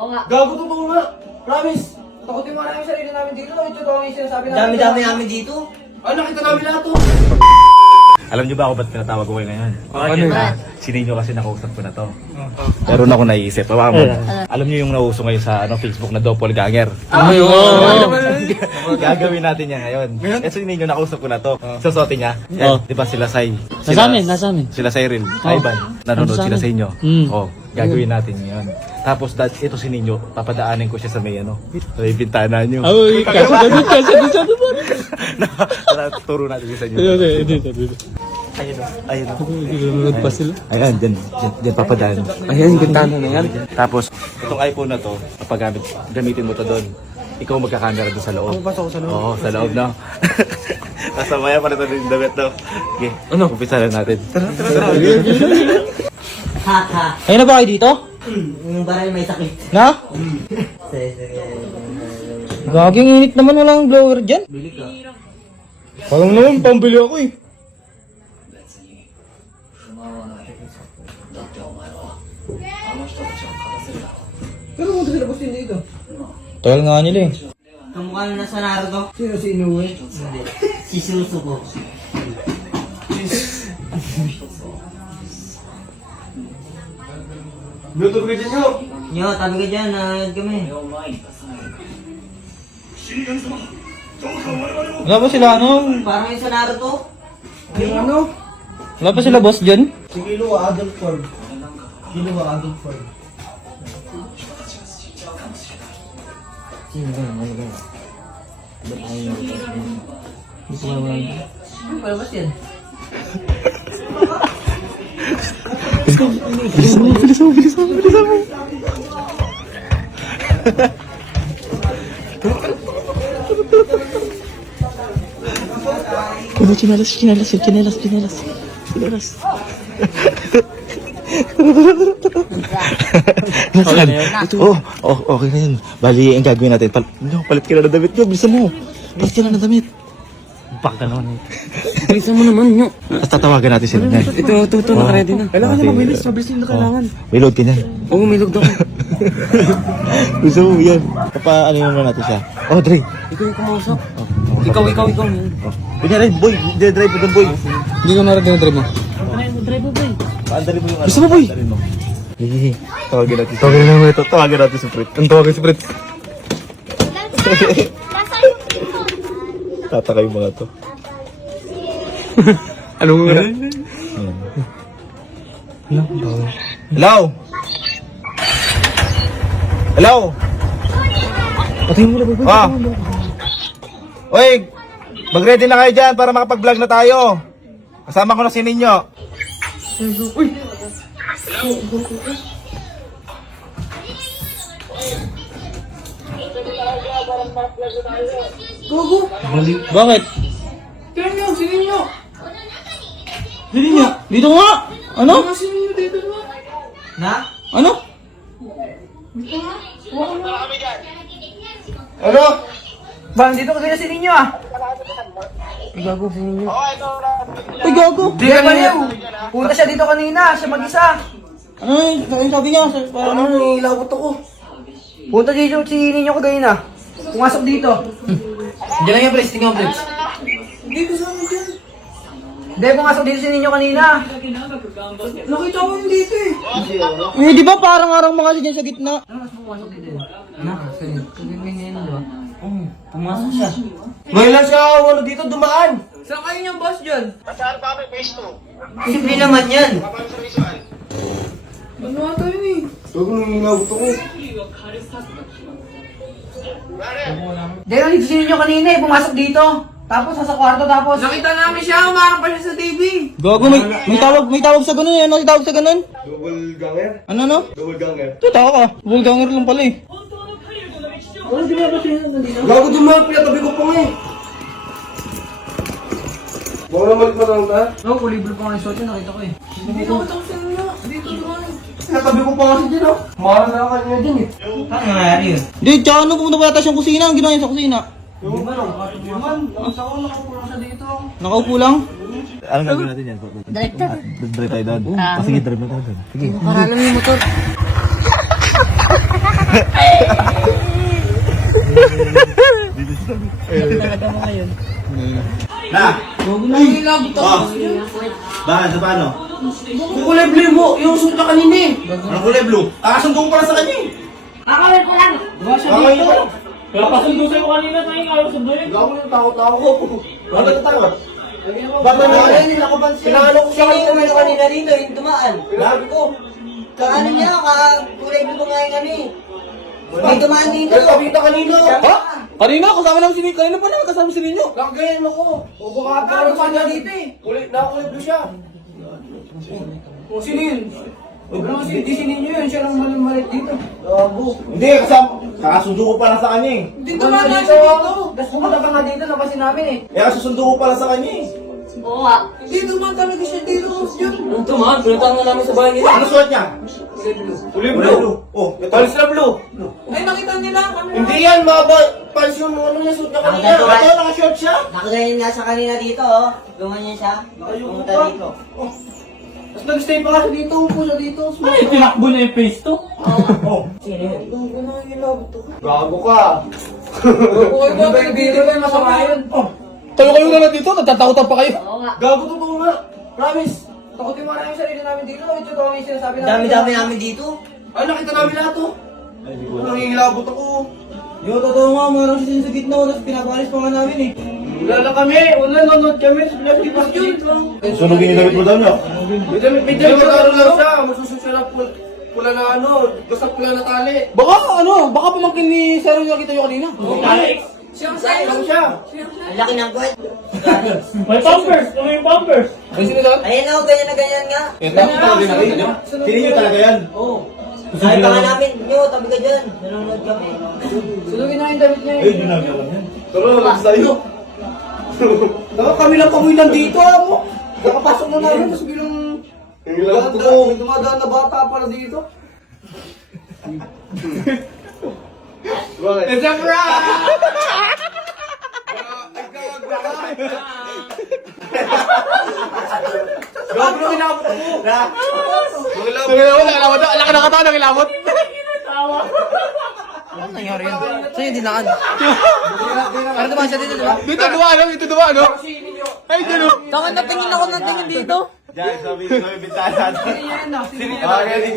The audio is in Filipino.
Oo nga. Gago totoo nga. Promise. Takutin mo na yung sarili namin dito. Ito daw ang sinasabi namin. Dami-dami namin dito. Ano, nakita namin lahat to. Alam niyo ba ako ba't pinatawag ko kayo ngayon? Ano yun? Sininyo kasi nakausap ko na to. Pero na ako naiisip. Alam niyo yung nauso ngayon sa Facebook na doppelganger. Gagawin natin yan ngayon. Kasi ninyo nakausap ko na to. Susuotin niya. Yan, di ba sila Sai? Nasa amin. Sila Cyril, Ivan, nanonood sila sa inyo. Oh, gagawin natin ngayon. Tapos ito si Ninyo, papadaanin ko siya sa may may bintana niyo. Ay, kasi Turo natin sa inyo. Ayun. Nagpa sila. Ayan, dyan papadaan. Ayan, bintana na yan. Tapos, itong iPhone na to, kapag gamitin mo to doon, ikaw magkakamera doon sa loob. Pasok ko sa loob. Oo, sa loob na. Tapos maya pala ito yung damit, no? Okay, umpisa na natin. Ha. Ayun na ba kayo dito? Yung baril may sakit. Na? Gaging init naman, walang blower dyan. Bili ka. Parang naman, pambili ako eh. Pero kung sila gusto dito. Tagal nga nila eh. Kamukha na nasa Naruto. Sino si Inoue? Hindi. Si Susuko. Bluetooth ka dyan nyo. Nyo, tabi ka dyan. Nagad kami. Wala ba sila Parang yung sa Naruto. Yung ano? Wala pa sila boss dyan? Si Killua Adult Form. Killua Adult Form. Sino ba? Ano ba? Ba't ayaw mo? Hindi ko mawag. Ano pala ba yan? Bilis mo. Ano, chinelas. Okay na yan? Okay na yun. Bali, ang gagawin natin, palit ka na ng damit nyo, bilisan mo. Palit ka na ng damit. Baka naman eh. Bilisan mo naman nyo. Tapos tatawagan natin sila. Ito, naka-ready na. Kailangan na mabilis. Mabilis yung kailangan. May load ka niyan. Oo, may log daw. Gusto mo yan. Ano naman natin siya. Oh, Dre. Ikaw yung kumausap. Ikaw. Kunyari, boy. Drive mo doon, boy. Hindi ko narinig na drive mo. Paandali mo yung Gusto mo, boy? paandali mo. Tawagin natin si Fred. Ang tawagin si Fred. Tataka yung mga to. Ano mo na? Hello? Patayin mo na, boy. Oy, mag-ready na kayo dyan para makapag-vlog na tayo. Kasama ko na si Ninyo. Gogo. Bakit? Kaya nyo, sinin nyo. Dili niya. Dito nga. Ano? Sinin nyo dito ba? Na? Ano? Ano? Bang, dito ko din sinin nyo ah. Ay, gago. Di ka baliw. Punta siya dito kanina, siya mag-isa. Ano yung sabi niya? Ano, nililawot ako. Punta dito si ninyo kagaya na. Pumasok dito. Diyan lang yan, please. Tingnan mo, please. Hindi ko saan dyan. Hindi, pumasok dito si ninyo kanina. Nakita ko yun dito eh. Eh, di ba parang arang mga dyan sa gitna? Pumasok siya. Ngayon lang siya wala dito dumaan. Saan kayo niyang boss dyan? Simple naman yan. Ano ata yun eh? Huwag nang nilawot ako. Hindi, nandito si ninyo kanina eh. Pumasok dito. Tapos nasa kwarto tapos. Nakita namin siya, umarang pa siya sa TV. Gago, may tawag sa ganun eh. Ano yung tawag sa ganun? Double ganger? Ano? Double ganger. Ito, taka ka. Vulganger lang pala eh. Ano di ba ba siya nandito? Gago dumaan, pinatabi ko pa nga eh. Baka naman pa lang ta? Oo, kulibol pa nga yung shot yun, nakita ko eh. Hindi ko ito kasi nga, dito dumaan. Pinatabi ko pa kasi dyan oh. Mahal na lang kanya dyan eh. Paano nangyari yun? Di, tsaka ano pumunta pa yata siyang kusina. Ang ginawa niya sa kusina. Di ba lang, nakaupo lang siya dito. Nakaupo lang. Anong gagawin natin yan? Drive tayo. Drive tayo doon. Sige, drive na tayo doon. Sige. Para lang yung motor. Talaga mo ngayon. Na! Bakit? Paano? Kulay blue mo, yung suit na kanina eh. Anong kulay blue? Kakasundo ko pala sa kanya eh. Kakawin ko lang. Kakay ko. Kaya pasundo sa'yo kanina tayo ayaw sunduin. Gawa mo yung takot-takot. Bakit natakot? Bakit na ako pansin? Pinalo ko siya Sino yung kanina dito, yung dumaan? Sabi ko. Kaano niya, kulay blue nga yung ano eh. May dumaan dito. Nagpapita kanina. Ha? Kanina, kasama namin si Ninyo. Kanina pa naman kasama si Ninyo. Kagayan ako. O baka parang pa niya dito eh. Nakakulay blue siya. O sinin. Ano si sinin nyo yun? Siya lang malit dito. Gago. Hindi, kasama. Kakasundo ko pala sa kanya eh. Dito nga na siya dito. Tapos pumunta ka nga dito, napasin namin eh. Eh, kasusundo ko pala sa kanya eh. Oo nga. Dito man talaga siya dito. Ang tumahan, pinuntahan nga namin sa bahay nila. Ano suot niya? Kulay Blue. Oh, ito. Palis na blue. Ay, nakita nila. Hindi yan, maba. Palis yung ano niya, suit niya kanina. Nakatawa. Ito, nakashort siya. Nakaganyan nga sa kanina dito, oh. Gumanyan siya. Pumunta dito. Tapos nag-stay pa kasi dito, upo siya dito. Ay, tinakbo na yung face to. Oh. Gago ka. Okay ba, bibili ba yung masama yun? Tayo kayo na dito, nagtatakutan pa kayo. Oo nga. Gago totoo nga. Promise. Takutin mo na yung sarili namin dito. Ito totoo yung sinasabi namin. Dami-dami namin dito. Ay, nakita namin lahat to. Nangingilabot ako. Yo, totoo nga, meron siya sa gitna, tapos pinapalis pa nga namin eh. Wala na kami. Wala, nanonood kami. Lagi pa dito. Sunugin yung damit mo daw niyo. May damit na siya. Masusunod siya na pula na ano. Basta pula na tali. Baka pamangkin ni Sero yung nakita nyo kanina. Siyang siya. Ang laki ng kwet. May bumpers, may bumpers. Ay, sino doon? Ayan na, ganyan na ganyan nga. Sino nyo talaga yan? Oo. Sabi pa nga namin, nyo, tabi ka dyan. Nanonood kami. Sulugin na yung damit niya Eh, di namin alam yan. Tara, labas tayo. Baka kami lang pamuwi lang dito, mo. Nakapasok na namin, tapos bilang... May dumadaan na bata para dito. Bakit? It's a prank! Gago na kinabot ako. Laki na katawa, nakilabot. Ano nangyari yun? Saan yung dinaan? Para naman siya dito, di ba? Dito duwa, ano? Ay, dito. Tangan na tingin ako ng tingin dito. Diyan, sabi bintahan natin. Ah, ready.